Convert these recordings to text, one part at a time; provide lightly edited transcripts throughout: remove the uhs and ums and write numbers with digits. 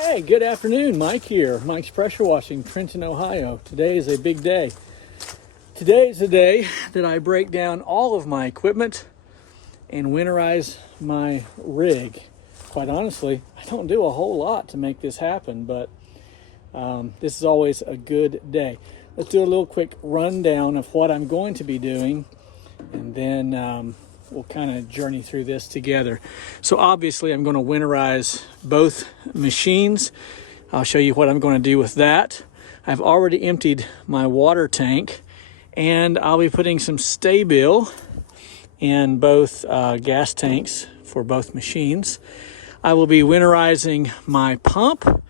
Hey, good afternoon. Mike here. Mike's Pressure Washing, Trenton, Ohio. Today is a big day. Today is the day that I break down all of my equipment and winterize my rig. Quite honestly, I don't do a whole lot to make this happen, but this is always a good day. Let's do a little quick rundown of what I'm going to be doing, and then we'll kind of journey through this together. So obviously I'm going to winterize both machines. I'll show you what I'm going to do with that. I've already emptied my water tank, and I'll be putting some Sta-Bil in both gas tanks for both machines. I will be winterizing my pump,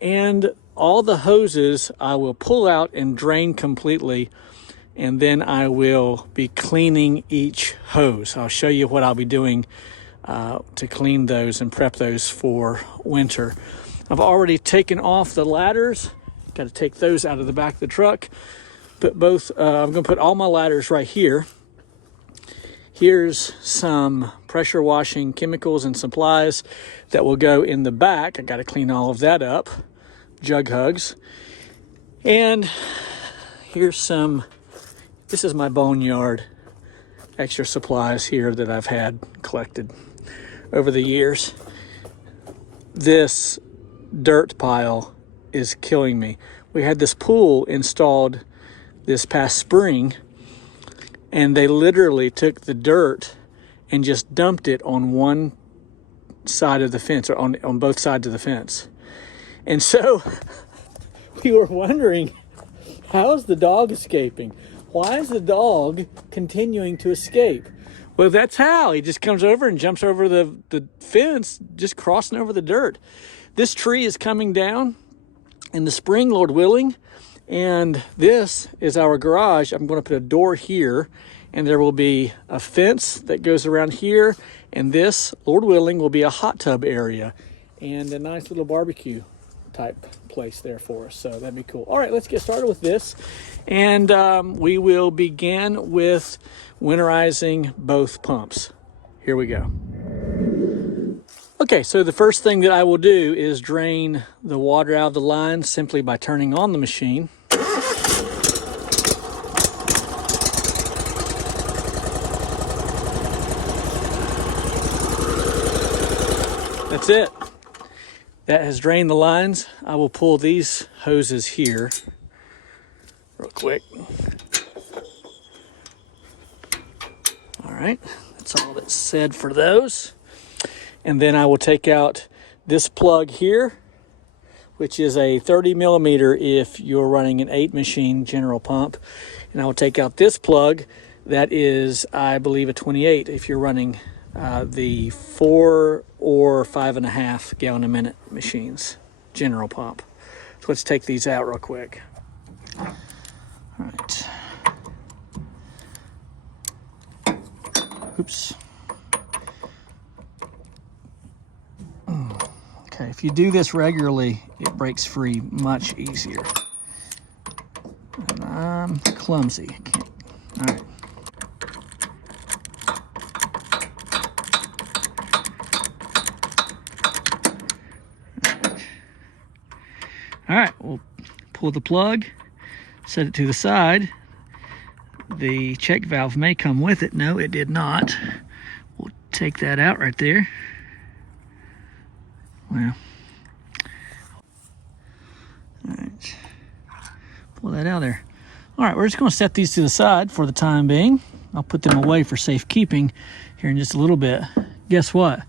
and all the hoses I will pull out and drain completely, and then I will be cleaning each hose. I'll show you what I'll be doing to clean those and prep those for winter. I've already taken off the ladders. Got to take those out of the back of the truck. I'm going to put all my ladders right here. Here's some pressure washing chemicals and supplies that will go in the back. I got to clean all of that up. Jug hugs. And here's this is my boneyard extra supplies here that I've had collected over the years. This dirt pile is killing me. We had this pool installed this past spring, and they literally took the dirt and just dumped it on one side of the fence, or on both sides of the fence. And so we were wondering, how's the dog escaping? Why is the dog continuing to escape? Well, that's how. He just comes over and jumps over the fence, just crossing over the dirt. This tree is coming down in the spring, Lord willing, and this is our garage. I'm going to put a door here, and there will be a fence that goes around here, and this, Lord willing, will be a hot tub area and a nice little barbecue type place there for us. So that'd be cool. All right, let's get started with this, and we will begin with winterizing both pumps. Here we go. Okay, so the first thing that I will do is drain the water out of the lines simply by turning on the machine. That's it. That has drained the lines. I will pull these hoses here real quick. All right, that's all that's said for those. And then I will take out this plug here, which is a 30 millimeter if you're running an 8 machine general pump. And I will take out this plug that is, I believe, a 28 if you're running the 4 or 5.5 gallon a minute machines, general pump. So let's take these out real quick. All right. Oops. Okay, if you do this regularly, it breaks free much easier. And I'm clumsy. I can't. All right. All right, we'll pull the plug, set it to the side. The check valve may come with it. No, it did not. We'll take that out right there. Well, all right, pull that out of there. All right, we're just going to set these to the side for the time being. I'll put them away for safekeeping here in just a little bit. Guess what?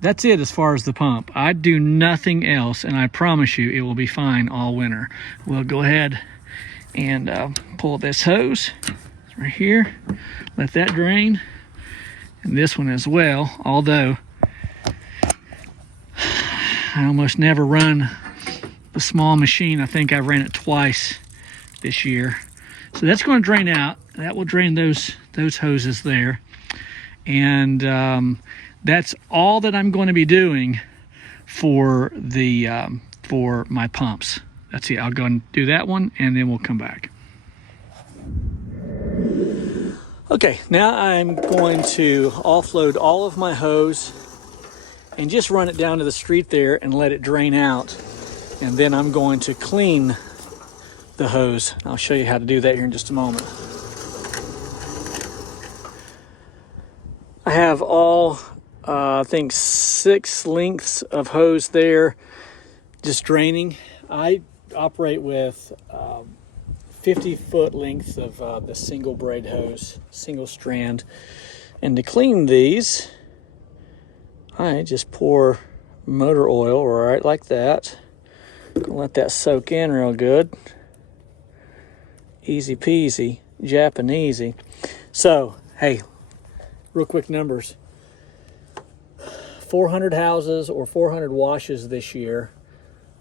That's it as far as the pump. I do nothing else, and I promise you it will be fine all winter. We'll go ahead and pull this hose right here, let that drain, and this one as well, although I almost never run the small machine. I think I ran it twice this year. So that's going to drain out. That will drain those hoses there. And that's all that I'm going to be doing for my pumps. That's it. I'll go and do that one, and then we'll come back. Okay, now I'm going to offload all of my hose and just run it down to the street there and let it drain out. And then I'm going to clean the hose. I'll show you how to do that here in just a moment. I have all, I think 6 lengths of hose there, just draining. I operate with 50-foot lengths of the single braid hose, single strand. And to clean these, I just pour motor oil right like that. Gonna let that soak in real good. Easy peasy, Japanesey. So, hey, real quick numbers. 400 houses or 400 washes this year,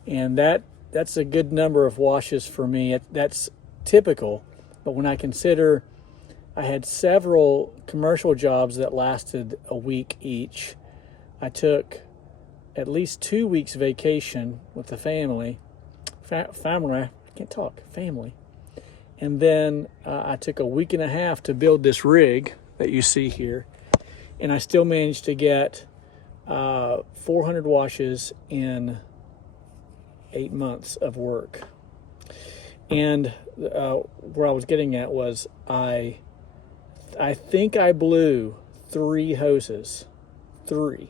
and that's a good number of washes for me. That's typical, but when I consider I had several commercial jobs that lasted a week each, I took at least 2 weeks vacation with the family, family, and then I took a week and a half to build this rig that you see here, and I still managed to get 400 washes in 8 months of work. And where I was getting at was I think I blew 3 hoses, 3.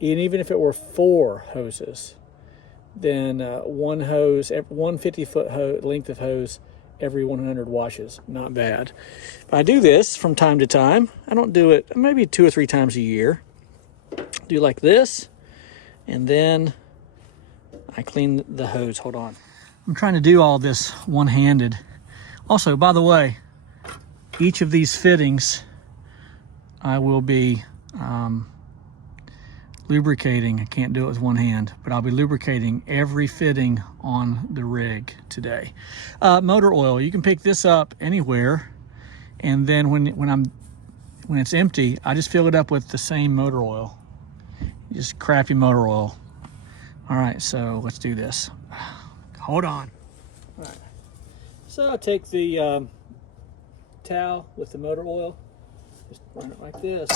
And even if it were 4 hoses, then one hose, one 50-foot length of hose every 100 washes. Not bad. I do this from time to time. I don't do it maybe 2 or 3 times a year. Do like this, and then I clean the hose. Hold on. I'm trying to do all this one-handed. Also, by the way, each of these fittings I will be lubricating. I can't do it with one hand, but I'll be lubricating every fitting on the rig today. Motor oil, you can pick this up anywhere, and then when it's empty, I just fill it up with the same motor oil. Just crappy motor oil. All right, so let's do this. Hold on. All right. So I'll take the towel with the motor oil, just run it like this.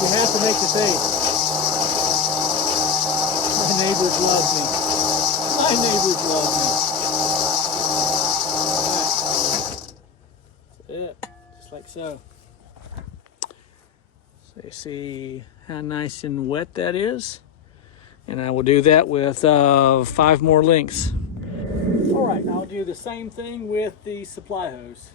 You have to make the face. My neighbors love me. My neighbors love me. All right. That's it. Just like so. So you see how nice and wet that is? And I will do that with 5 more lengths. All right, I'll do the same thing with the supply hose.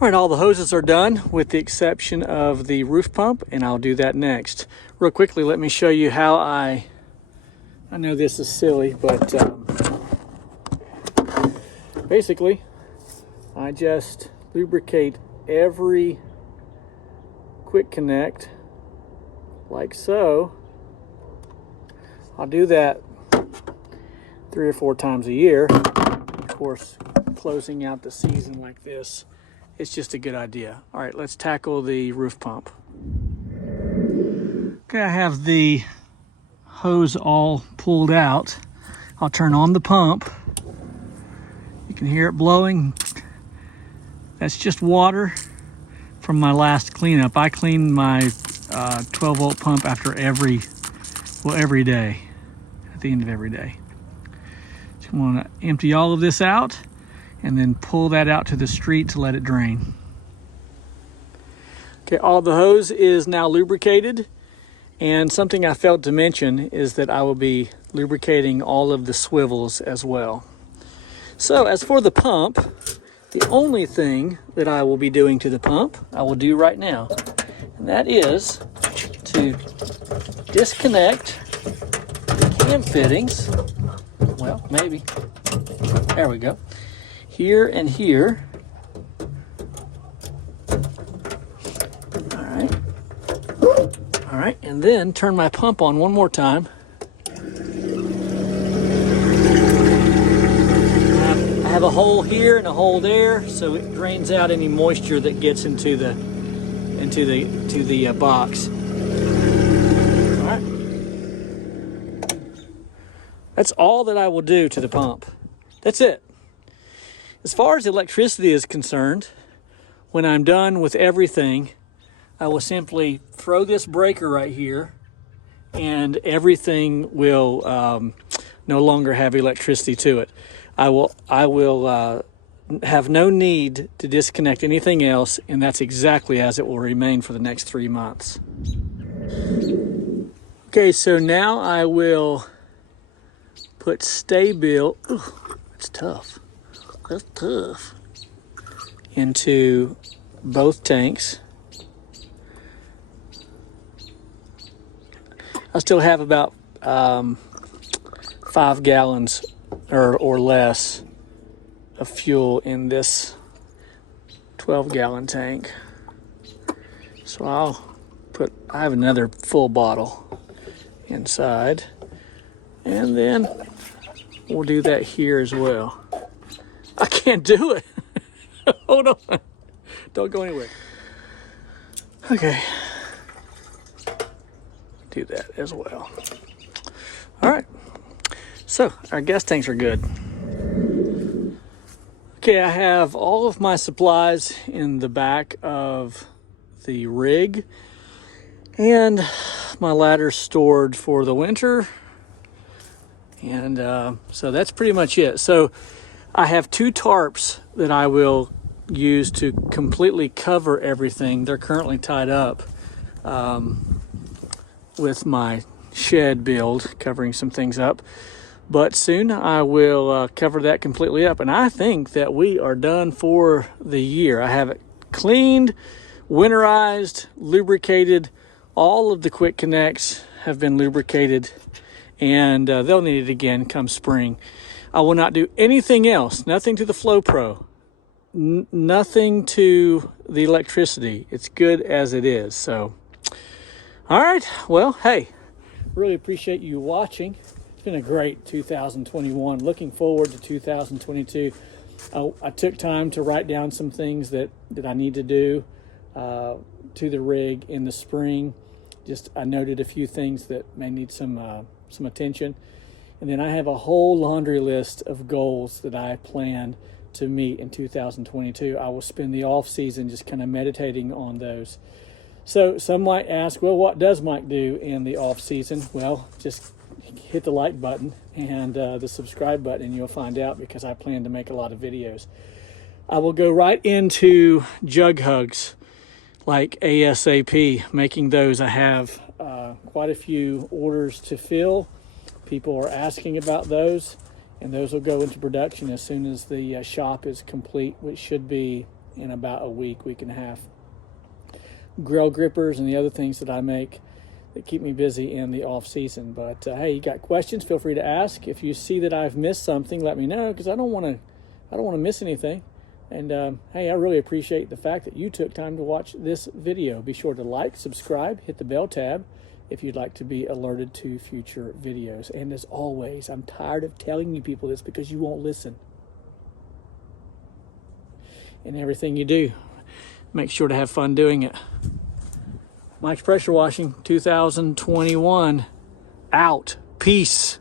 All right, all the hoses are done with the exception of the roof pump, and I'll do that next. Real quickly, let me show you how I know this is silly, but basically, I just lubricate every quick connect like so. I'll do that 3 or 4 times a year. Of course, closing out the season like this, it's just a good idea. All right, let's tackle the roof pump. Okay, I have the hose all pulled out. I'll turn on the pump. You can hear it blowing. That's just water from my last cleanup. I clean my 12-volt pump after every day, at the end of every day. So I'm gonna empty all of this out and then pull that out to the street to let it drain. Okay, all the hose is now lubricated, and something I failed to mention is that I will be lubricating all of the swivels as well. So as for the pump, the only thing that I will be doing to the pump, I will do right now, and that is to disconnect the cam fittings. Well, maybe. There we go. Here and here. All right, and then turn my pump on one more time. I have a hole here and a hole there, so it drains out any moisture that gets into the box. All right. That's all that I will do to the pump. That's it. As far as electricity is concerned, when I'm done with everything, I will simply throw this breaker right here, and everything will no longer have electricity to it. I will have no need to disconnect anything else, and that's exactly as it will remain for the next 3 months. Okay, so now I will put Stay-Built. Ooh, that's tough. That's tough. Into both tanks. I still have about 5 gallons or less of fuel in this 12-gallon tank. So I have another full bottle inside, and then we'll do that here as well. I can't do it. Hold on. Don't go anywhere. Okay. Do that as well. All right. So our gas tanks are good. Okay, I have all of my supplies in the back of the rig, and my ladder stored for the winter. And so that's pretty much it. So I have 2 tarps that I will use to completely cover everything. They're currently tied up with my shed build, covering some things up. But soon I will cover that completely up. And I think that we are done for the year. I have it cleaned, winterized, lubricated. All of the quick connects have been lubricated, and they'll need it again come spring. I will not do anything else, nothing to the Flow Pro, nothing to the electricity. It's good as it is. So, all right, well, hey, really appreciate you watching. It's been a great 2021. Looking forward to 2022. I took time to write down some things that I need to do to the rig in the spring. I noted a few things that may need some attention. And then I have a whole laundry list of goals that I plan to meet in 2022. I will spend the off season just kind of meditating on those. So some might ask, well, what does Mike do in the off season? Well, just hit the like button and the subscribe button, and you'll find out, because I plan to make a lot of videos. I will go right into jug hugs like ASAP, making those. I have quite a few orders to fill. People are asking about those, and those will go into production as soon as the shop is complete, which should be in about a week and a half. Grill grippers and the other things that I make that keep me busy in the off season. But hey, you got questions, feel free to ask. If you see that I've missed something, let me know, because I don't want to miss anything. And hey, I really appreciate the fact that you took time to watch this video. Be sure to like, subscribe, hit the bell tab if you'd like to be alerted to future videos. And as always, I'm tired of telling you people this because you won't listen. And everything you do, make sure to have fun doing it. Mike's Pressure Washing 2021 out. Peace.